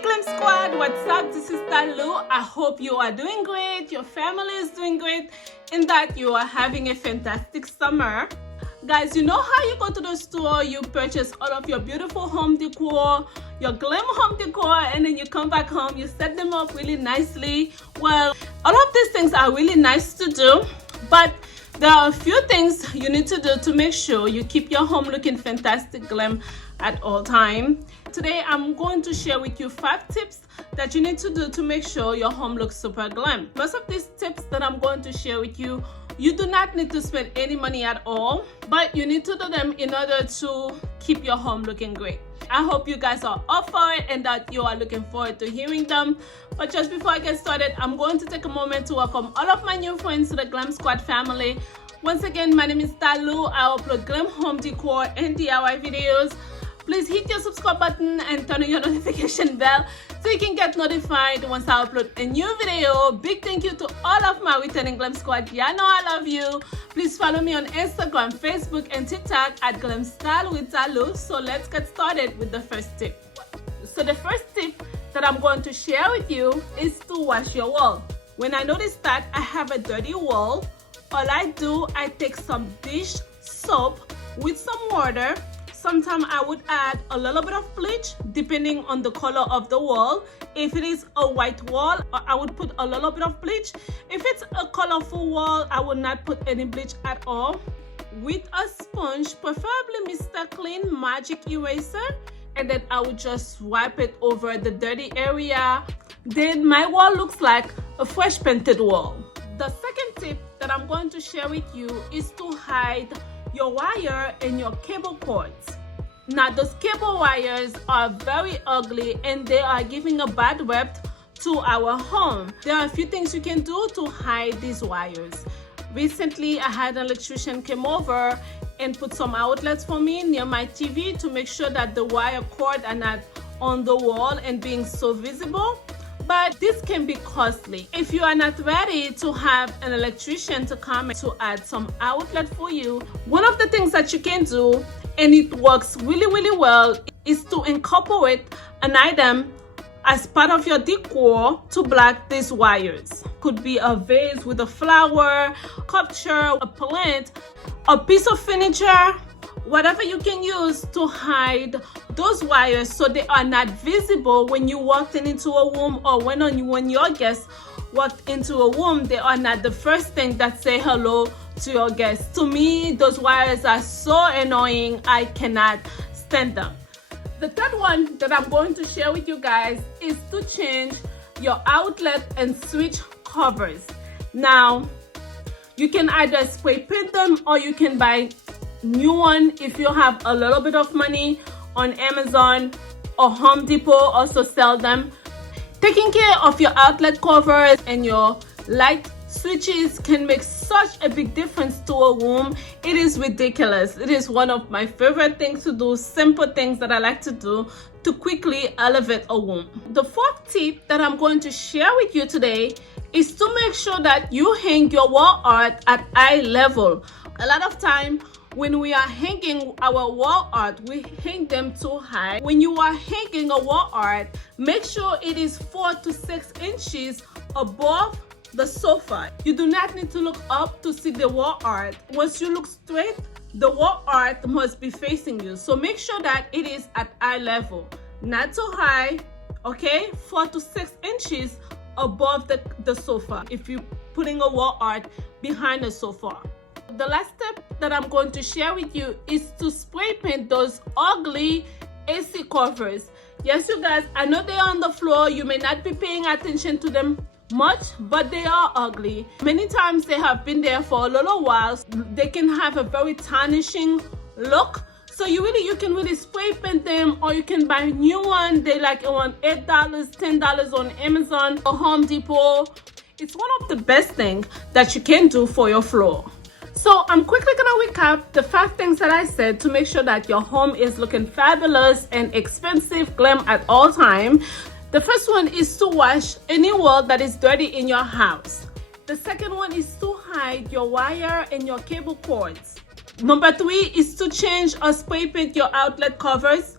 Hey Glam Squad, what's up? This is Dalou. I hope you are doing great, your family is doing great, and that you are having a fantastic summer. Guys, you know how you go to the store, you purchase all of your beautiful home decor, your glam home decor, and then you come back home, you set them up really nicely. Well, all of these things are really nice to do, but there are a few things you need to do to make sure you keep your home looking fantastic glam at all time. Today I'm going to share with you 5 tips that you need to do to make sure your home looks super glam. Most of these tips that I'm going to share with you, you do not need to spend any money at all, but you need to do them in order to keep your home looking great. I hope you guys are up for it and that you are looking forward to hearing them. But just before I get started, I'm going to take a moment to welcome all of my new friends to the Glam Squad family. Once again, my name is Dalou. I upload glam home decor and DIY videos. Please hit your subscribe button and turn on your notification bell so you can get notified once I upload a new video. Big thank you to all of my returning Glam Squad. Y'all know I love you. Please follow me on Instagram, Facebook, and TikTok at Glam Style with Dalou. So let's get started with the first tip. So the first tip that I'm going to share with you is to wash your wall. When I notice that I have a dirty wall, all I do, I take some dish soap with some water. Sometimes I would add a little bit of bleach depending on the color of the wall. If it is a white wall, I would put a little bit of bleach. If it's a colorful wall, I would not put any bleach at all. With a sponge, preferably Mr. Clean Magic Eraser, and then I would just wipe it over the dirty area. Then my wall looks like a fresh painted wall. The second tip that I'm going to share with you is to hide your wire and your cable cords. Now those cable wires are very ugly and they are giving a bad rep to our home. There are a few things you can do to hide these wires. Recently I had an electrician come over and put some outlets for me near my TV to make sure that the wire cord are not on the wall and being so visible. But this can be costly. If you are not ready to have an electrician to come to add some outlet for you, one of the things that you can do, and it works really well, is to incorporate an item as part of your decor to block these wires. Could be a vase with a flower, sculpture, a plant, a piece of furniture, whatever you can use to hide those wires so they are not visible when you walked into a room, or when your guests walked into a room, they are not the first thing that say hello to your guests. To me, those wires are so annoying, I cannot stand them. The third one that I'm going to share with you guys is to change your outlet and switch covers. Now, you can either spray paint them or you can buy new one if you have a little bit of money. On Amazon or Home Depot also sell them. Taking care of your outlet covers and your light switches can make such a big difference to a room. It is ridiculous. It is one of my favorite things to do, simple things that I like to do to quickly elevate a room. The fourth tip that I'm going to share with you today is to make sure that you hang your wall art at eye level. A lot of time when we are hanging our wall art, we hang them too high. When you are hanging a wall art, make sure it is 4 to 6 inches above the sofa. You do not need to look up to see the wall art. Once you look straight, the wall art must be facing you. So make sure that it is at eye level, not too high, okay? 4 to 6 inches above the sofa if you're putting a wall art behind the sofa. The last step that I'm going to share with you is to spray paint those ugly AC covers. Yes, you guys, I know they are on the floor. You may not be paying attention to them much, but they are ugly. Many times they have been there for a little while. They can have a very tarnishing look. So you can really spray paint them, or you can buy a new one. They like around $8, $10 on Amazon or Home Depot. It's one of the best things that you can do for your floor. So I'm quickly gonna recap the 5 things that I said to make sure that your home is looking fabulous and expensive glam at all time. The first one is to wash any wall that is dirty in your house. The second one is to hide your wire and your cable cords. Number 3 is to change or spray paint your outlet covers.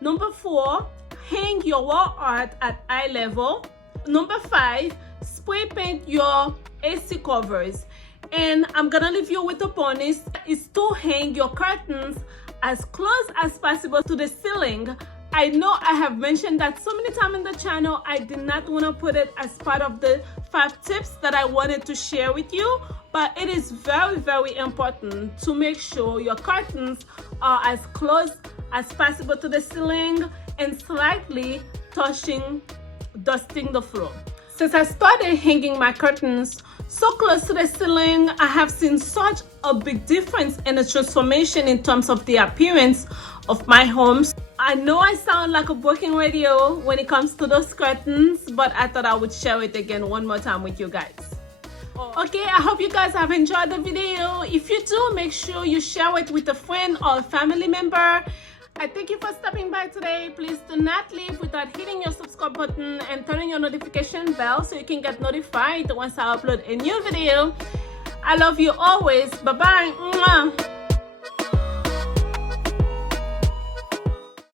Number 4, hang your wall art at eye level. Number 5, spray paint your AC covers. And I'm gonna leave you with a bonus, is to hang your curtains as close as possible to the ceiling. I know I have mentioned that so many times in the channel. I did not want to put it as part of the 5 tips that I wanted to share with you, but it is very, very important to make sure your curtains are as close as possible to the ceiling and slightly dusting the floor. Since I started hanging my curtains so close to the ceiling, I have seen such a big difference in the transformation in terms of the appearance of my homes. I know I sound like a broken radio when it comes to those curtains, but I thought I would share it again one more time with you guys. Okay, I hope you guys have enjoyed the video. If you do, make sure you share it with a friend or a family member. I thank you for stopping by today. Please do not leave without hitting your subscribe button and turning your notification bell so you can get notified once I upload a new video. I love you always. Bye-bye.